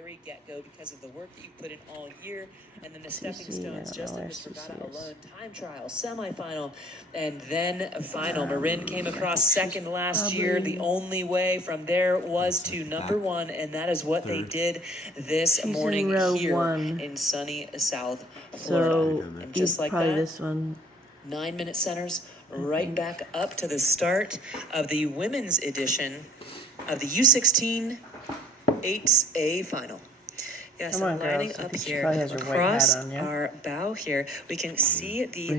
very get-go because of the work that you put in all year, and then the stepping stones just in this regatta alone. Time trial, semifinal, and then a final. Marin came across second last year. The only way from there was to number one, and that is what they did this morning here in sunny South Florida. And just like that, this one. 9-minute centers right back up to the start of the women's edition of the U16 8A final. Yes, and lining up here across our bow here, we can see the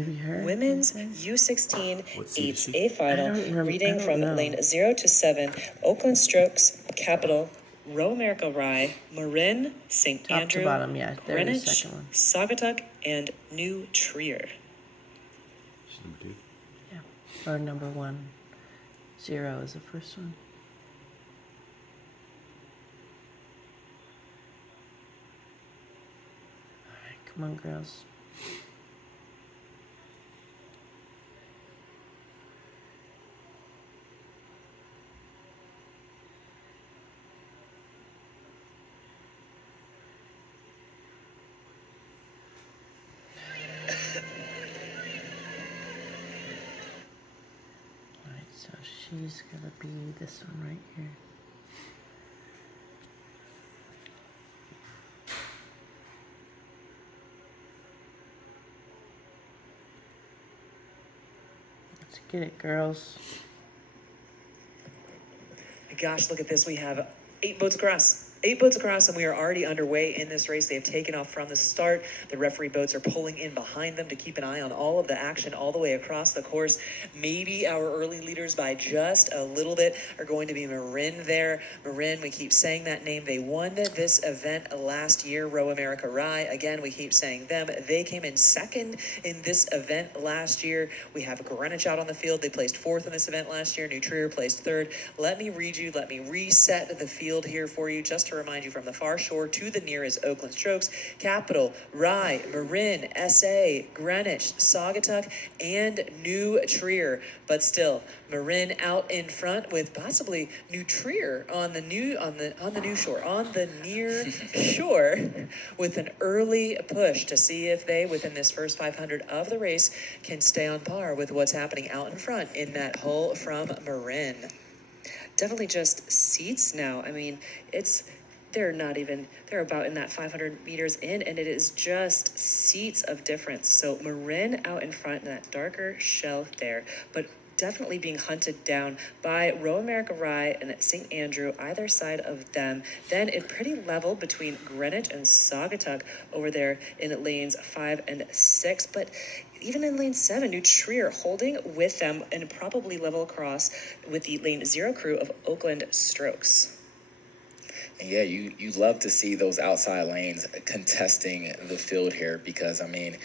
women's U16 8A final reading from lane 0 to 7, Oakland Strokes, Capital, Row America Rye, Marin, St. Andrew, Greenwich, Saugatuck, and New Trier. Or number 1. 0 is the first one. Alright, come on, girls. So she's gonna be this one right here. Let's get it, girls. Gosh, look at this. We have 8 boats across. 8 boats across, and we are already underway in this race. They have taken off from the start. The referee boats are pulling in behind them to keep an eye on all of the action all the way across the course. Maybe our early leaders by just a little bit are going to be Marin there. Marin, we keep saying that name. They won this event last year, Row America Rye. Again, we keep saying them. They came in second in this event last year. We have Greenwich out on the field. They placed 4th in this event last year. New Trier placed 3rd. Let me reset the field here for you just to remind you, from the far shore to the near is Oakland Strokes, Capital, Rye, Marin, SA, Greenwich, Saugatuck, and New Trier. But still, Marin out in front with possibly New Trier on the near shore with an early push to see if they, within this first 500 of the race, can stay on par with what's happening out in front in that hole from Marin. Definitely just seats now. I mean, they're about in that 500 meters in, and it is just seats of difference. So Marin out in front in that darker shell there, but definitely being hunted down by Row America Rye and St. Andrew, either side of them. Then it pretty level between Greenwich and Saugatuck over there in lanes 5 and 6, but even in lane 7, New Trier holding with them and probably level across with the lane 0 crew of Oakland Strokes. And yeah, you love to see those outside lanes contesting the field here because, I mean,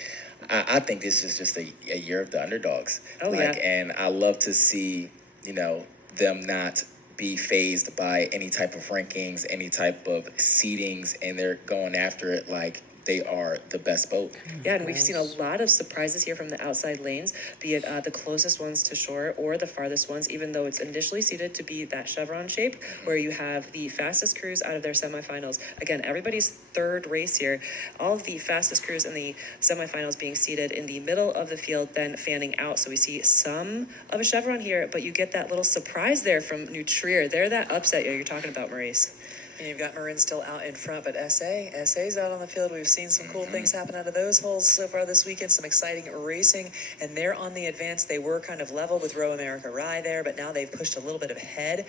I think this is just a year of the underdogs. And I love to see, them not be fazed by any type of rankings, any type of seedings, and they're going after it like they are the best boat. Yeah, and we've seen a lot of surprises here from the outside lanes, be it the closest ones to shore or the farthest ones, even though it's initially seeded to be that chevron shape where you have the fastest crews out of their semifinals. Again, everybody's third race here. All of the fastest crews in the semifinals being seated in the middle of the field, then fanning out. So we see some of a chevron here, but you get that little surprise there from New Trier. They're that upset you're talking about, Maurice. And you've got Marin still out in front, but SA's out on the field. We've seen some cool things happen out of those holes so far this weekend, some exciting racing, and they're on the advance. They were kind of level with Row America Rye there, but now they've pushed a little bit ahead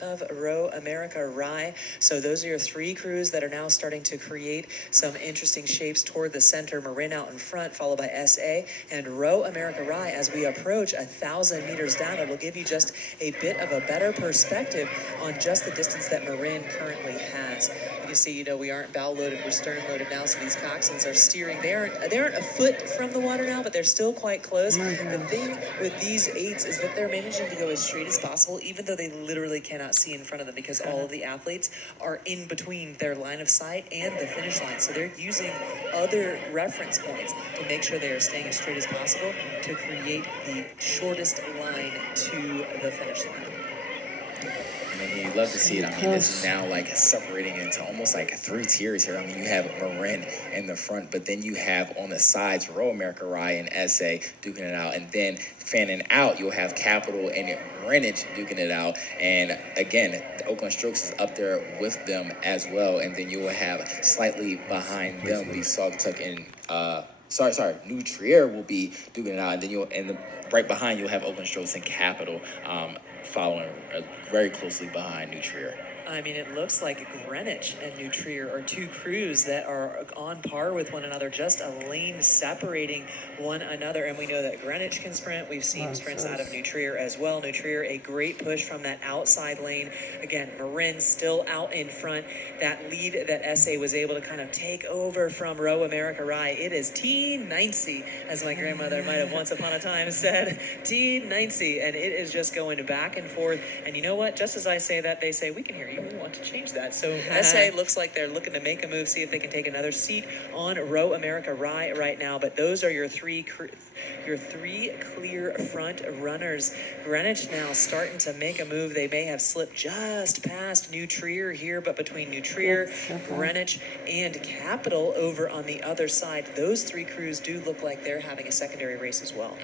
of Row America Rye. So those are your 3 crews that are now starting to create some interesting shapes toward the center. Marin out in front, followed by SA, and Row America Rye as we approach 1,000 meters down. It will give you just a bit of a better perspective on just the distance that Marin currently has. You can see, we aren't bow loaded, we're stern loaded now, so these coxswains are steering. They aren't a foot from the water now, but they're still quite close. The thing with these 8s is that they're managing to go as straight as possible, even though they literally cannot see in front of them because all of the athletes are in between their line of sight and the finish line. So they're using other reference points to make sure they are staying as straight as possible to create the shortest line to the finish line. mean, you love to see it. I mean, this is now like separating into almost like 3 tiers here. I mean, you have Marin in the front, but then you have on the sides Royal America Rye and SA duking it out, and then fanning out, you'll have Capital and Greenwich duking it out. And again, the Oakland Strokes is up there with them as well, and then you will have slightly behind them the Saugatuck and New Trier will be duking it out, and then right behind you'll have Oakland Strokes and Capital following very closely behind New Trier. I mean, it looks like Greenwich and New Trier are two crews that are on par with one another, just a lane separating one another. And we know that Greenwich can sprint. We've seen sprints out of New Trier as well. New Trier, a great push from that outside lane. Again, Marin still out in front. That lead that SA was able to kind of take over from Row America Rye. It is T90, as my grandmother might have once upon a time said. T90, and it is just going back and forth. And you know what? Just as I say that, they say, we can hear you. We want to change that. So SA looks like they're looking to make a move, see if they can take another seat on Row America Rye right now. But those are your three clear front runners. Greenwich now starting to make a move. They may have slipped just past New Trier here, but between New Trier, Greenwich, and Capital over on the other side, those 3 crews do look like they're having a secondary race as well.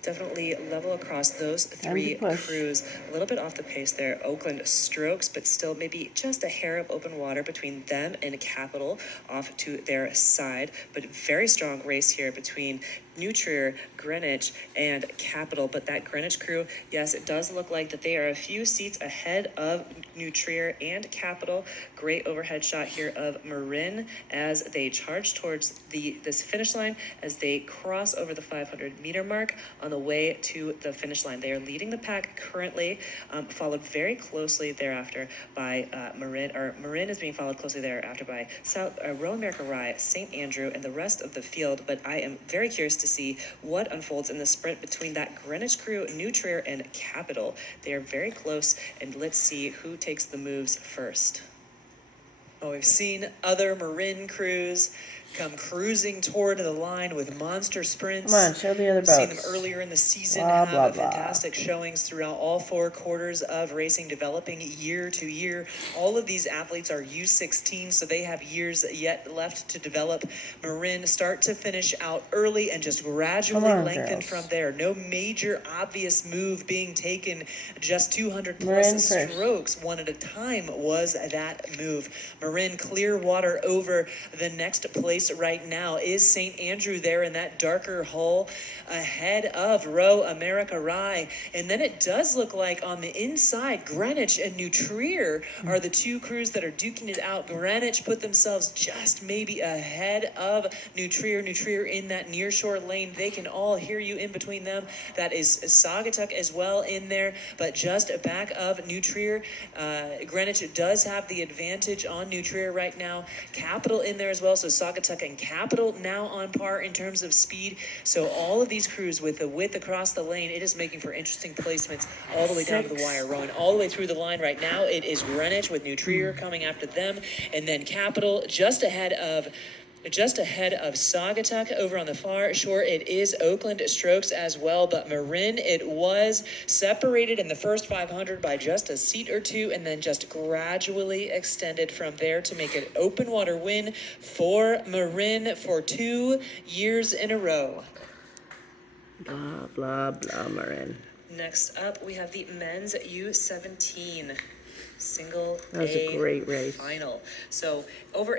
Definitely level across those 3 crews. A little bit off the pace there. Oakland Strokes, but still maybe just a hair of open water between them and Capital off to their side. But very strong race here between New Trier, Greenwich, and Capital. But that Greenwich crew, yes, it does look like that they are a few seats ahead of New Trier and Capital. Great overhead shot here of Marin as they charge towards this finish line as they cross over the 500-meter mark on the way to the finish line. They are leading the pack currently, followed very closely thereafter by Marin, or Marin is being followed closely thereafter by Royal America Rye, St. Andrew, and the rest of the field. But I am very curious to see what unfolds in the sprint between that Greenwich crew, New Trier, and Capital. They are very close, and let's see who takes the moves first. Oh, we've seen other Marin crews come cruising toward the line with monster sprints. Come on, show the other boats. We've seen them earlier in the season have fantastic showings throughout all 4 quarters of racing, developing year to year. All of these athletes are U16, so they have years yet left to develop. Marin start to finish out early and just gradually lengthen from there. No major obvious move being taken. Just 200 plus strokes, one at a time, was that move. Marin clear water over the next place right now is St. Andrew there in that darker hull ahead of Row America Rye. And then it does look like on the inside, Greenwich and New Trier are the 2 crews that are duking it out. Greenwich put themselves just maybe ahead of New Trier. New Trier in that near shore lane. They can all hear you in between them. That is Saugatuck as well in there, but just back of New Trier. Greenwich does have the advantage on New Trier right now. Capital in there as well, so Saugatuck and Capital now on par in terms of speed. So all of these crews with the width across the lane, it is making for interesting placements all the way down to the wire. Rowing all the way through the line right now, it is Greenwich with New Trier coming after them, and then Capital just ahead of Saugatuck. Over on the far shore, it is Oakland Strokes as well, but Marin, it was separated in the first 500 by just a seat or 2, and then just gradually extended from there to make it open water win for Marin for 2 years in a row. Blah, blah, blah, Marin. Next up, we have the men's U17 single that was a great race. final. So over